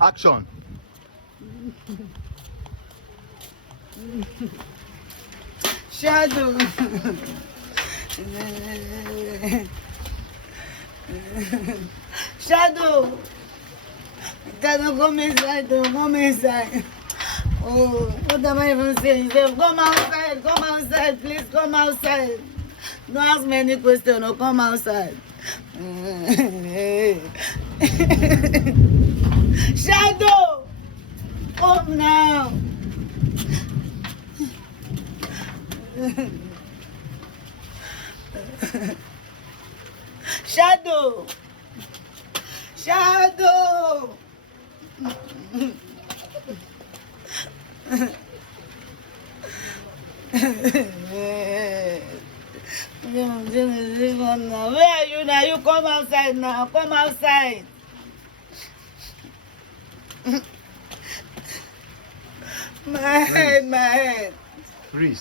Action. Shadow. Shadow. Shadow, come inside. Come inside. Oh, what am I even saying? Come outside. Come outside. Please come outside. Don't ask me any question. No, come outside. Shadow. Come now. Shadow. Shadow. Where are you now? You come outside now. Come outside. My head, my head. Freeze.